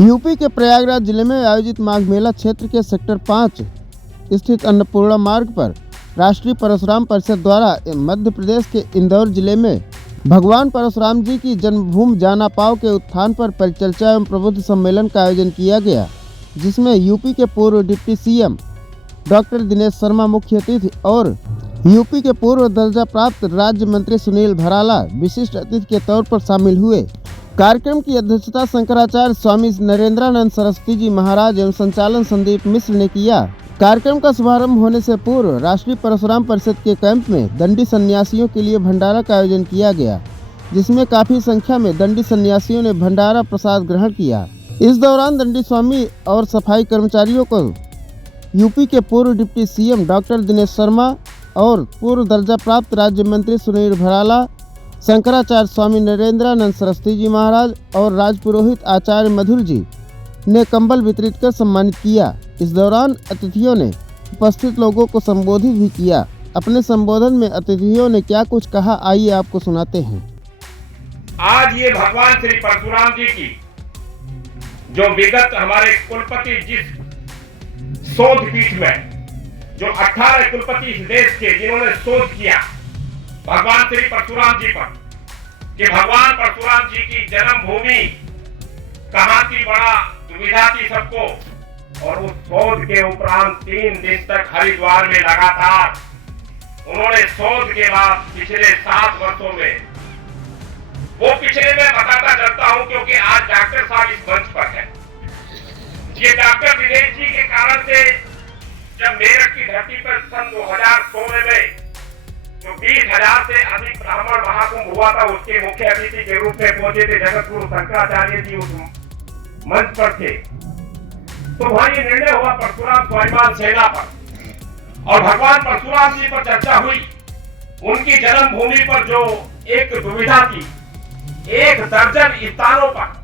UP के प्रयागराज जिले में आयोजित माघ मेला क्षेत्र के सेक्टर 5 स्थित अन्नपूर्णा मार्ग पर राष्ट्रीय परशुराम परिषद द्वारा मध्य प्रदेश के इंदौर जिले में भगवान परशुराम जी की जन्मभूमि जाना पाव के उत्थान पर परिचर्चा एवं प्रबुद्ध सम्मेलन का आयोजन किया गया, जिसमें यूपी के पूर्व deputy CM doctor Dinesh Sharma मुख्य अतिथि और यूपी के पूर्व दर्जा प्राप्त राज्य मंत्री सुनील भराला विशिष्ट अतिथि के तौर पर शामिल हुए। कार्यक्रम की अध्यक्षता शंकराचार्य स्वामी नरेंद्रानंद सरस्वती जी महाराज एवं संचालन संदीप मिश्र ने किया। कार्यक्रम का शुभारंभ होने से पूर्व राष्ट्रीय परशुराम परिषद के कैंप में दंडी सन्यासियों के लिए भंडारा का आयोजन किया गया, जिसमें काफी संख्या में दंडी सन्यासियों ने भंडारा प्रसाद ग्रहण किया। इस दौरान दंडी स्वामी और सफाई कर्मचारियों को यूपी के पूर्व deputy CM doctor Dinesh Sharma और पूर्व दर्जा प्राप्त राज्य मंत्री सुनील भराला, शंकराचार्य स्वामी नरेंद्रानंद सरस्वती जी महाराज और राजपुरोहित आचार्य मधुर जी ने कंबल वितरित कर सम्मानित किया। इस दौरान अतिथियों ने उपस्थित लोगों को संबोधित भी किया। अपने संबोधन में अतिथियों ने क्या कुछ कहा, आइए आपको सुनाते हैं। आज ये भगवान श्री परशुराम जी की जो विगत हमारे कुलपति जिस शोध पीठ में जो 18 कुलपति इस देश के जिन्होंने शोध किया भगवान श्री परशुराम जी पर कि भगवान परशुराम जी की जन्मभूमि कहाँ थी, बड़ा दुविधा थी सबको। और उस शोध के उपरांत 3 दिन तक हरिद्वार में लगातार उन्होंने शोध के बाद पिछले 7 वर्षों में वो पिछले में बताता चलता हूं, क्योंकि आज डॉक्टर साहब इस मंच पर है। ये डॉक्टर दिनेश जी के कारण से जब मेरठ की धरती पर सन 2016 में जो 20,000 से अधिक ब्राह्मण महाकुंभ हुआ था, उसके मुख्य अतिथि के रूप में पहुंचे थे जगत गुरु शंकराचार्य जी उस मंच पर थे। तो वहां ये निर्णय हुआ परशुराम स्वाभिमान सेना पर और भगवान परशुराम जी पर चर्चा हुई। उनकी जन्मभूमि पर जो एक दुविधा थी, 1 दर्जन स्थानों पर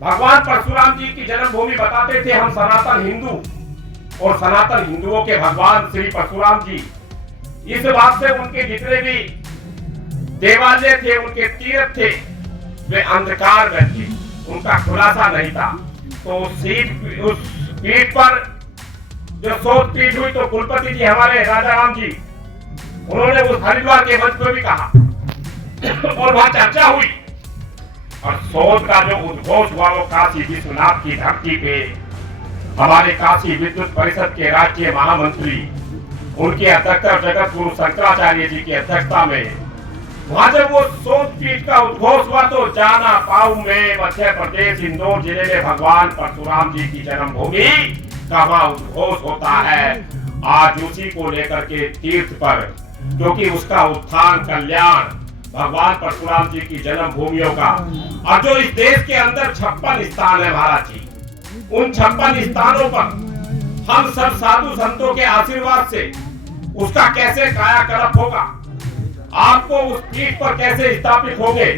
भगवान परशुराम जी की जन्मभूमि बताते थे हम सनातन हिंदू, और सनातन हिंदुओं के भगवान श्री परशुराम जी इस बात से उनके जितने भी देवालय थे, उनके तीर्थ थे, वे अंधकार में थे, उनका खुलासा नहीं था। तो उस पीठ पर जो शोध पीठ हुई तो कुलपति जी हमारे राजा राम जी उन्होंने उस हरिद्वार के मंच पर भी कहा और वहां चर्चा हुई। और शोध का जो उद्घोष हुआ वो काशी विश्वनाथ की धरती पे हमारे काशी विद्युत परिषद के राज्य महामंत्री उनके अध्यक्षता जगत गुरु शंकराचार्य जी की अध्यक्षता में वहां जब वो शोध पीठ का उद्घोष हुआ तो जाना पाऊ में मध्य प्रदेश इंदौर जिले में भगवान परशुराम जी की जन्मभूमि का वहां उद्घोष होता है। आज उसी को लेकर के तीर्थ पर, क्योंकि उसका उत्थान कल्याण भगवान परशुराम जी की जन्मभूमियों का, और जो इस देश के अंदर 56 स्थान है महाराज जी, उन 56 स्थानों पर हम सब साधु संतों के आशीर्वाद से उसका कैसे कायाकल्प होगा, आपको उस पीठ पर कैसे स्थापित होंगे,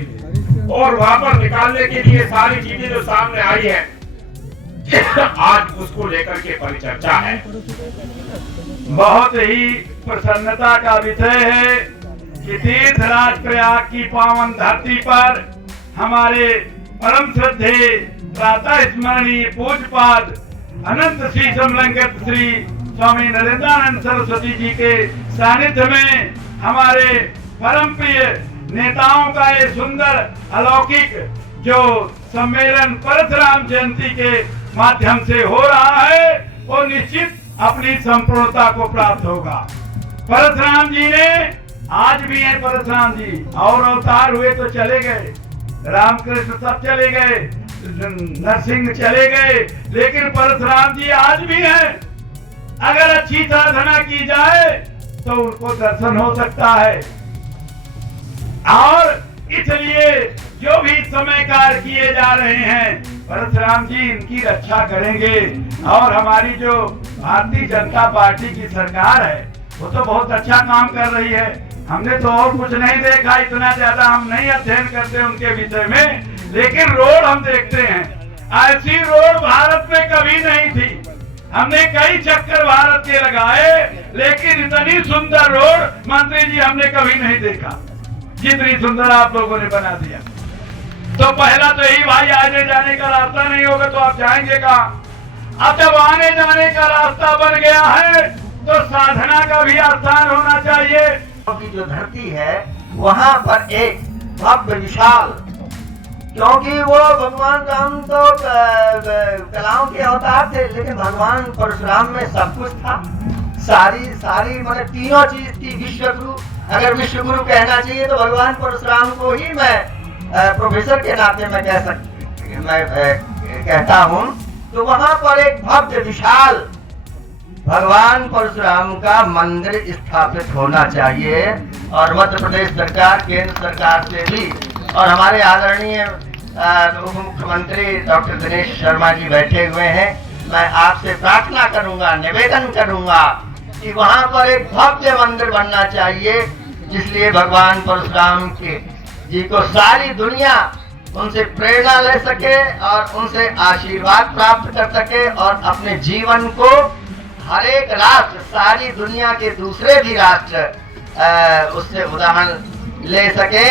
और वहां पर निकालने के लिए सारी चीजें जो सामने आई है आज उसको लेकर के परिचर्चा है। बहुत ही प्रसन्नता का विषय है कि तीर्थराज प्रयाग की पावन धरती पर हमारे परम श्रद्धेय प्रातः स्मरणीय पूज्यपाद अनंत श्री समलंकित श्री स्वामी नरेंद्रानंद सरस्वती जी के सानिध्य में हमारे परम प्रिय नेताओं का ये सुंदर अलौकिक जो सम्मेलन परशुराम जयंती के माध्यम से हो रहा है वो निश्चित अपनी संपूर्णता को प्राप्त होगा। परशुराम जी ने आज भी है, परशुराम जी और अवतार हुए तो चले गए, रामकृष्ण सब चले गए, नरसिंह चले गए, लेकिन परशुराम जी आज भी हैं। अगर अच्छी साधना की जाए तो उनको दर्शन हो सकता है। और इसलिए जो भी समय कार्य किए जा रहे हैं परशुराम जी इनकी रक्षा करेंगे। और हमारी जो भारतीय जनता पार्टी की सरकार है वो तो बहुत अच्छा काम कर रही है। हमने तो और कुछ नहीं देखा, इतना ज्यादा हम नहीं अध्ययन करते उनके विषय में, लेकिन रोड हम देखते हैं। ऐसी रोड भारत में कभी नहीं थी। हमने कई चक्कर भारत के लगाए, लेकिन इतनी सुंदर रोड मंत्री जी हमने कभी नहीं देखा जितनी सुंदर आप लोगों ने बना दिया। तो पहला तो यही भाई, आने जाने का रास्ता नहीं होगा तो आप जाएंगे कहाँ? अब जब आने जाने का रास्ता बन गया है तो साधना का भी आसान होना चाहिए। की जो धरती है वहाँ पर एक भव्य विशाल, क्योंकि वो भगवान राम तो कलाओं के अवतार थे, लेकिन भगवान परशुराम में सब कुछ था। सारी मतलब तीनों चीज थी। विश्वगुरु, अगर विश्वगुरु कहना चाहिए तो भगवान परशुराम को ही मैं प्रोफेसर के नाते मैं कहता हूँ। तो वहाँ पर एक भव्य विशाल भगवान परशुराम का मंदिर स्थापित होना चाहिए। और मध्य प्रदेश सरकार, केंद्र सरकार से भी, और हमारे आदरणीय उप मुख्यमंत्री डॉक्टर दिनेश शर्मा जी बैठे हुए हैं, मैं आपसे प्रार्थना करूंगा, निवेदन करूंगा कि वहां पर एक भव्य मंदिर बनना चाहिए, जिसलिए भगवान परशुराम के जी को सारी दुनिया उनसे प्रेरणा ले सके और उनसे आशीर्वाद प्राप्त कर सके और अपने जीवन को हर एक राष्ट्र, सारी दुनिया के दूसरे भी राष्ट्र उससे उदाहरण ले सके।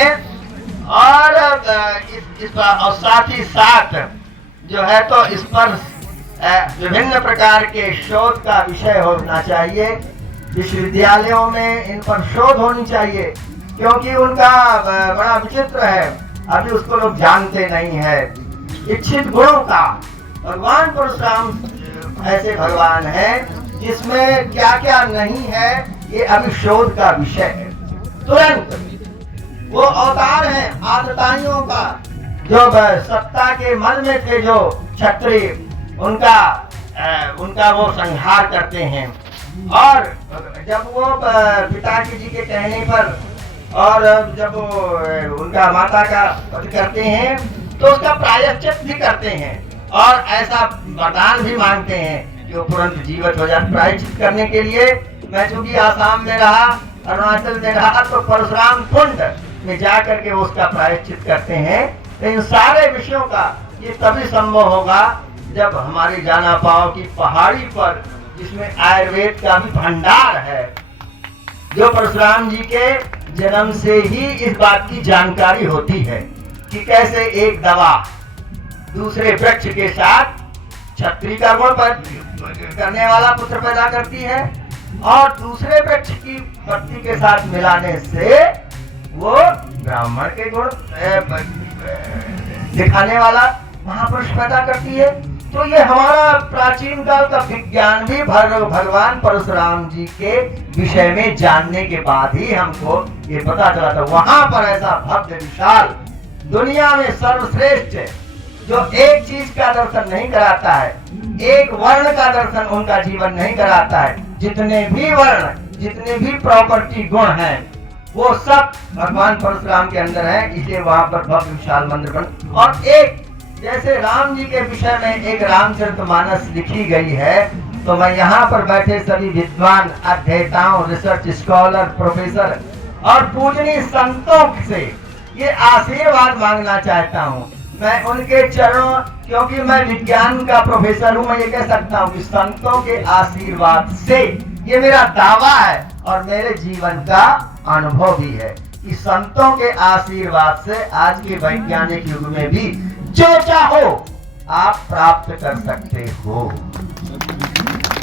और और साथ ही साथ जो है तो इस पर विभिन्न प्रकार के शोध का विषय होना चाहिए। विश्वविद्यालयों में इन पर शोध होनी चाहिए, क्योंकि उनका बड़ा विचित्र है, अभी उसको लोग जानते नहीं है। इच्छित गुणों का भगवान परशुराम ऐसे भगवान है जिसमें क्या क्या नहीं है, ये अभी शोध का विषय है। तुरंत वो अवतार हैं आतताइयों का, जो सत्ता के मन में थे, जो क्षत्रिय, उनका वो संहार करते हैं। और जब वो पिताजी जी के कहने पर और जब वो उनका माता का वध करते हैं तो उसका प्रायश्चित भी करते हैं और ऐसा वरदान भी मांगते हैं कि वो तुरंत जीवित हो जाए। प्रायश्चित करने के लिए मैं चूंकि आसाम में रहा, अरुणाचल में रहा, तो परशुराम कुंड में जा करके उसका प्रायश्चित करते हैं। तो इन सारे विषयों का ये तभी संभव होगा जब हमारी जाना पाओ की पहाड़ी पर, जिसमें आयुर्वेद का भी भंडार है, जो परशुराम जी के जन्म से ही इस बात की जानकारी होती है कि कैसे एक दवा दूसरे वृक्ष के साथ छत्री का गुण करने वाला पुत्र पैदा करती है और दूसरे वृक्ष की पत्ती के साथ मिलाने से वो ब्राह्मण के गुण दिखाने वाला महापुरुष पैदा करती है। तो ये हमारा प्राचीन काल का विज्ञान भी भगवान परशुराम जी के विषय में जानने के बाद ही हमको ये पता चला था। वहां पर ऐसा भव्य विशाल, दुनिया में सर्वश्रेष्ठ, जो एक चीज का दर्शन नहीं कराता है, एक वर्ण का दर्शन उनका जीवन नहीं कराता है, जितने भी वर्ण, जितने भी प्रॉपर्टी गुण हैं, वो सब भगवान परशुराम के अंदर है। इसलिए वहां पर भव्य विशाल मंदिर बन। और एक जैसे राम जी के विषय में एक रामचरितमानस लिखी गई है, तो मैं यहाँ पर बैठे सभी विद्वान अध्येताओं, रिसर्च स्कॉलर, प्रोफेसर और पूजनीय संतों से ये आशीर्वाद मांगना चाहता हूँ। मैं उनके चरणों, क्योंकि मैं विज्ञान का प्रोफेसर हूँ, मैं ये कह सकता हूँ कि संतों के आशीर्वाद से, ये मेरा दावा है और मेरे जीवन का अनुभव भी है कि संतों के आशीर्वाद से आज के वैज्ञानिक युग में भी जो चाहो आप प्राप्त कर सकते हो।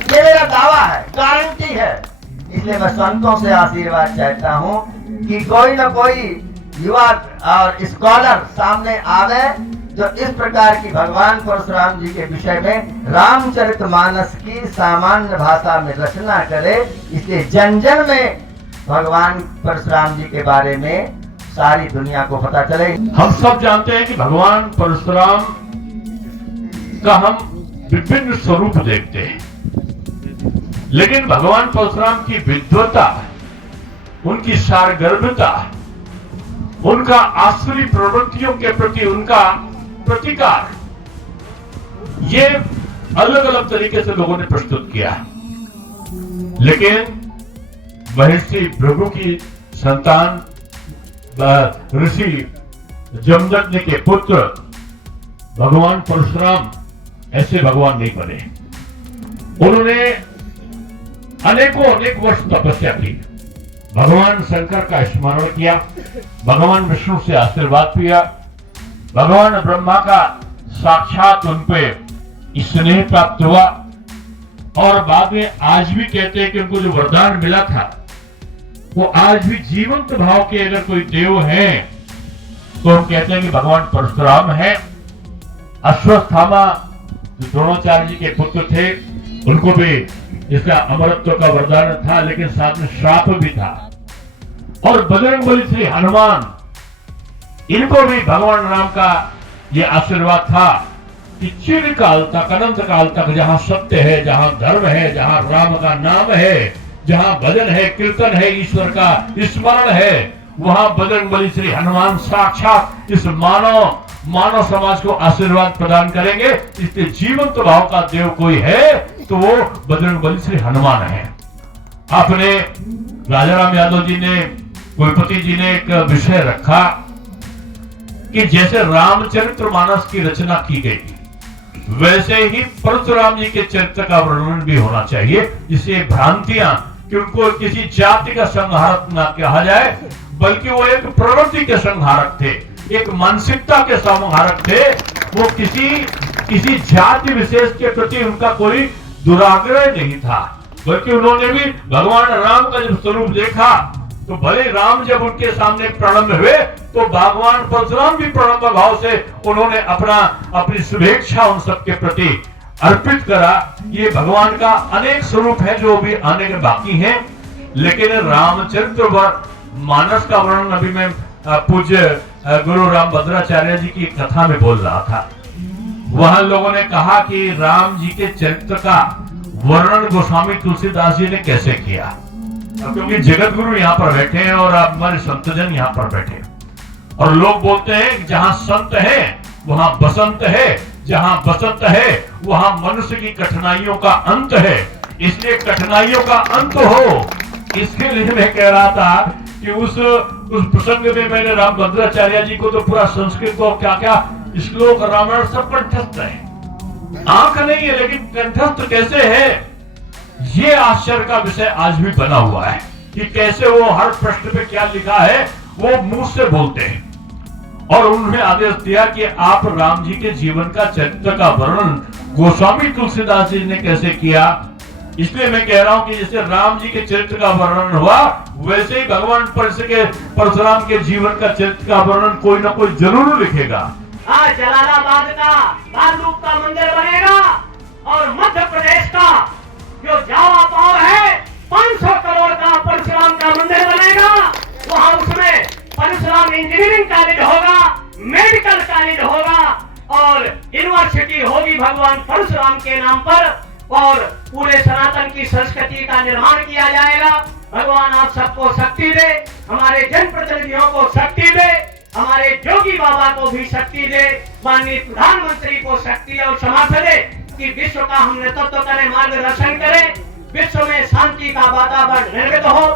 ये मेरा दावा है, गारंटी है। इसलिए मैं संतों से आशीर्वाद चाहता हूँ कि कोई न कोई युवा और स्कॉलर सामने आवे जो इस प्रकार की भगवान परशुराम जी के विषय में रामचरितमानस की सामान्य भाषा में रचना करे। इसलिए जन जन में भगवान परशुराम जी के बारे में सारी दुनिया को पता चले। हम सब जानते हैं कि भगवान परशुराम का हम विभिन्न स्वरूप देखते हैं, लेकिन भगवान परशुराम की विद्वता, उनकी सारगर्भता, उनका आसुरी प्रवृत्तियों के प्रति उनका प्रतिकार, ये अलग अलग तरीके से लोगों ने प्रस्तुत किया। लेकिन महर्षि भृगु की संतान ऋषि जमदग्नि के पुत्र भगवान परशुराम ऐसे भगवान नहीं बने। उन्होंने अनेक वर्ष तपस्या की, भगवान शंकर का स्मरण किया, भगवान विष्णु से आशीर्वाद किया, भगवान ब्रह्मा का साक्षात उन पे स्नेह प्राप्त हुआ। और बाद में आज भी कहते हैं कि उनको जो वरदान मिला था वो आज भी जीवंत भाव के अगर कोई देव है तो हम कहते हैं कि भगवान परशुराम है। अश्वत्थामा जो द्रोणाचार्य जी के पुत्र थे उनको भी इसका अमरत्व का वरदान था, लेकिन साथ में श्राप भी था। और बजरंगबली श्री हनुमान, इनको भी भगवान राम का यह आशीर्वाद था कि चिरकाल तक, अनंत काल तक जहां सत्य है, जहां धर्म है, जहां राम का नाम है, जहां भजन है, कीर्तन है, ईश्वर का स्मरण है, वहां बजरंगबली श्री हनुमान साक्षात इस मानव समाज को आशीर्वाद प्रदान करेंगे। इसलिए जीवंत भाव का देव कोई है तो वो बजरंगबली श्री हनुमान है। आपने राजाराम यादव जी ने, कुलपति जी ने एक विषय रखा कि जैसे रामचरितमानस की रचना की गई वैसे ही परशुराम जी के चरित्र का वर्णन भी होना चाहिए, जिससे भ्रांतियां कि उनको किसी जाति का संहारक न कहा जाए, बल्कि वो एक प्रवृत्ति के संहारक थे, एक मानसिकता के संहारक थे। वो किसी जाति विशेष के प्रति उनका कोई दुराग्रह नहीं था, बल्कि उन्होंने भी भगवान राम का जब स्वरूप देखा तो भले राम जब उनके सामने प्रणम्य हुए तो भगवान परशुराम भी प्रणम्य भाव से उन्होंने अपनी शुभेच्छा उन सबके प्रति अर्पित करा। ये भगवान का अनेक स्वरूप है जो भी आने के बाकी हैं, लेकिन रामचरित्र मानस का वर्णन अभी मैं पूज्य गुरु राम भद्राचार्य जी की कथा में बोल रहा था। वहां लोगों ने कहा कि राम जी के चरित्र का वर्णन गोस्वामी तुलसीदास जी ने कैसे किया, क्योंकि जगत गुरु यहाँ पर बैठे हैं और हमारे संतजन यहाँ पर बैठे हैं, और लोग बोलते हैं जहां संत है वहां बसंत है, जहां बसंत है वहां मनुष्य की कठिनाइयों का अंत है। इसलिए कठिनाइयों का अंत हो, इसके लिए मैं कह रहा था कि उस प्रसंग में मैंने राम भद्राचार्य जी को तो पूरा संस्कृत और क्या क्या श्लोक रामायण सब कंठस्थ है, आंख नहीं है लेकिन कंठस्थ कैसे है, ये आश्चर्य का विषय आज भी बना हुआ है कि कैसे वो हर प्रश्न पे क्या लिखा है वो मुंह से बोलते हैं। और उन्होंने आदेश दिया कि आप राम जी के जीवन का चरित्र का वर्णन गोस्वामी तुलसीदास जी ने कैसे किया। इसलिए मैं कह रहा हूं कि जैसे राम जी के चरित्र का वर्णन हुआ वैसे ही भगवान परशुराम के जीवन का चरित्र का वर्णन कोई ना कोई जरूर लिखेगा। आज जलालाबाद का बालूक का मंदिर बनेगा और मध्य प्रदेश का जो जावा पाव है 500 करोड़ का परशुराम का मंदिर बनेगा। वहां उसमें परशुराम इंजीनियरिंग कॉलेज होगा, मेडिकल कॉलेज होगा और यूनिवर्सिटी होगी भगवान परशुराम के नाम पर, और पूरे सनातन की संस्कृति का निर्माण किया जाएगा। भगवान आप सबको शक्ति दे, हमारे जनप्रतिनिधियों को शक्ति दे, हमारे जोगी बाबा को भी शक्ति दे, माननीय प्रधानमंत्री को शक्ति और सामर्थ्य दे कि विश्व का हम नेतृत्व करें, मार्गदर्शन करें, विश्व में शांति का वातावरण निर्मित हो।